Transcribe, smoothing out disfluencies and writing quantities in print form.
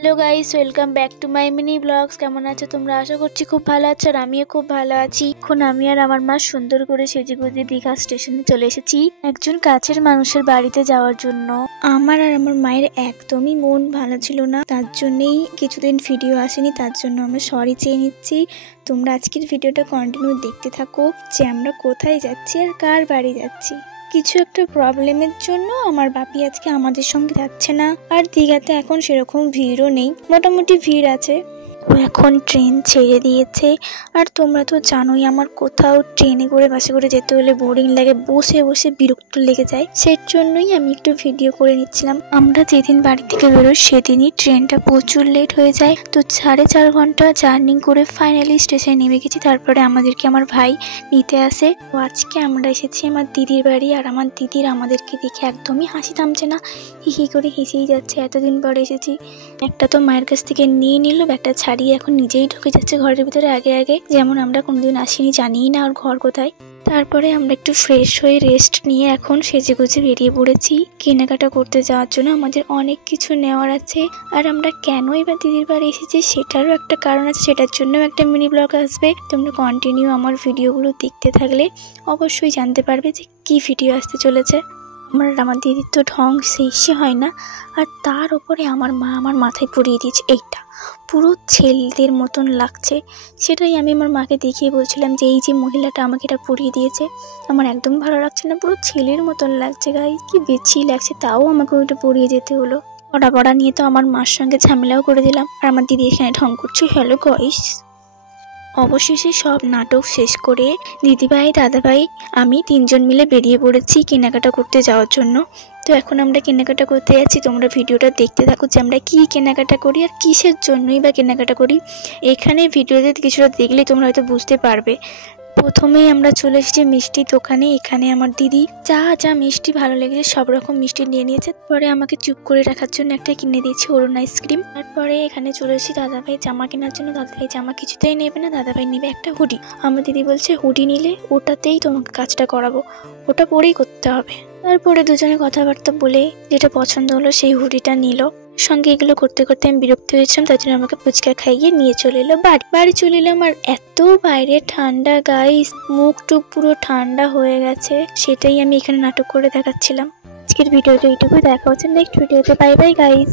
Hello guys, welcome back to my mini blogs. কেমন আছো তোমরা? আশা করছি খুব ভালো আছো, আর আমিও খুব ভালো আছি। এখন আমি আর আমার মা সুন্দর করে সেজেগুজে দীঘা স্টেশনে চলে এসেছি একজন কাছের মানুষের বাড়িতে যাওয়ার জন্য। আমার আর আমার মায়ের একদমই মন ভালো ছিল না, তার জন্যই কিছুদিন ভিডিও আসেনি, তার জন্য আমরা সরি চেয়ে নিচ্ছি। তোমরা আজকের ভিডিওটা কন্টিনিউ দেখতে থাকো যে আমরা কোথায় যাচ্ছি আর কার বাড়ি যাচ্ছি। কিছু একটা প্রবলেমের জন্য আমার বাপি আজকে আমাদের সঙ্গে যাচ্ছে না, আর দীঘাতে এখন সেরকম ভিড়ও নেই, মোটামুটি ভিড় আছে। এখন ট্রেন ছেড়ে দিয়েছে, আর তোমরা তো জানোই আমার কোথাও ট্রেনে করে বাসে করে যেতে হলে বোরিং লাগে, বসে বসে বিরক্ত লেগে যায়। সেই জন্যই আমি একটু ভিডিও করে নিচ্ছিলাম। আমরা যেদিন বাড়ি থেকে বেরোই সেদিনই ট্রেনটা প্রচুর লেট হয়ে যায়, তো 4.5 ঘন্টা জার্নি করে ফাইনালি স্টেশনে নেমে গেছি। তারপরে আমাদেরকে আমার ভাই নিতে আসে। তো আজকে আমরা এসেছি আমার দিদির বাড়ি, আর আমার দিদির আমাদেরকে দেখে একদমই হাসি থামছে না, হি করে হেসেই যাচ্ছে। এতদিন পরে এসেছি। একটা তো মায়ের কাছ থেকে নিয়ে নিল, ব্যাগটা ছাড়িয়ে এখন নিজেই ঢুকে যাচ্ছে ঘরের ভিতরে আগে আগে, যেমন আমরা কোনোদিন আসিনি, জানিই না ওর ঘর কোথায়। তারপরে আমরা একটু ফ্রেশ হয়ে রেস্ট নিয়ে এখন সেজেগুজে বেরিয়ে পড়েছি কেনাকাটা করতে যাওয়ার জন্য। আমাদের অনেক কিছু নেওয়ার আছে, আর আমরা কেনই বা দিদির বাড়ি এসেছি সেটারও একটা কারণ আছে, সেটার জন্যও একটা মিনি ব্লগ আসবে। তোমরা কন্টিনিউ আমার ভিডিওগুলো দেখতে থাকলে অবশ্যই জানতে পারবে যে কি ভিডিও আসতে চলেছে। আমার দিদির তো ঢং শেষই হয় না, আর তার উপরে আমার মা আমার মাথায় পরিয়ে দিয়েছে এইটা, পুরো ছেলেদের মতন লাগছে। সেটাই আমি আমার মাকে দেখিয়ে বলছিলাম যে এই যে মহিলাটা আমাকে এটা পরিয়ে দিয়েছে, আমার একদম ভালো লাগছে না, পুরো ছেলের মতন লাগছে। গাইস কি বেশি লাগছে, তাও আমাকে ওইটা পরিয়ে যেতে হলো। পড়া নিয়ে তো আমার মার সঙ্গে ঝামেলাও করে দিলাম, আর আমার দিদি এখানে ঢং করছে। হ্যালো গাইস, অবশেষে সব নাটক শেষ করে দিদিভাই, দাদাভাই, আমি 3জন মিলে বেরিয়ে পড়েছি কেনাকাটা করতে যাওয়ার জন্য। তো এখন আমরা কেনাকাটা করতে যাচ্ছি, তোমরা ভিডিওটা দেখতে থাকো যে আমরা কি কেনাকাটা করি আর কিসের জন্যই বা কেনাকাটা করি। এখানে ভিডিওতে কিছুটা দেখলে তোমরা হয়তো বুঝতে পারবে। প্রথমেই আমরা চলে এসেছি মিষ্টির দোকানে। এখানে আমার দিদি যা যা মিষ্টি ভালো লেগেছে সব রকম মিষ্টি নিয়ে নিয়েছে। পরে আমাকে চুপ করে রাখার জন্য একটা কিনে দিয়েছি অরুণ আইসক্রিম। তারপরে এখানে চলে এসেছি দাদাভাই জামা কেনার জন্য। দাদাভাই জামা কিছুতেই নেবে না, দাদাভাই নেবে একটা হুডি। আমার দিদি বলছে হুডি নিলে ওটাতেই তোমাকে কাজটা করাবো, ওটা পরেই করতে হবে। তারপরে দুজনে কথাবার্তা বলে যেটা পছন্দ হলো সেই হুডিটা নিল। সঙ্গে এগুলো করতে করতে আমি বিরক্ত হয়েছিলাম, তার জন্য আমাকে ফুচকা খাইয়ে নিয়ে চলে এলো বাড়ি চলে এলাম। আর এত বাইরে ঠান্ডা গাইস, মুখ টুক পুরো ঠান্ডা হয়ে গেছে, সেটাই আমি এখানে নাটক করে দেখাচ্ছিলাম। আজকের ভিডিওতে এইটুকু, দেখা হচ্ছে নেক্সট ভিডিওতে। Bye bye guys.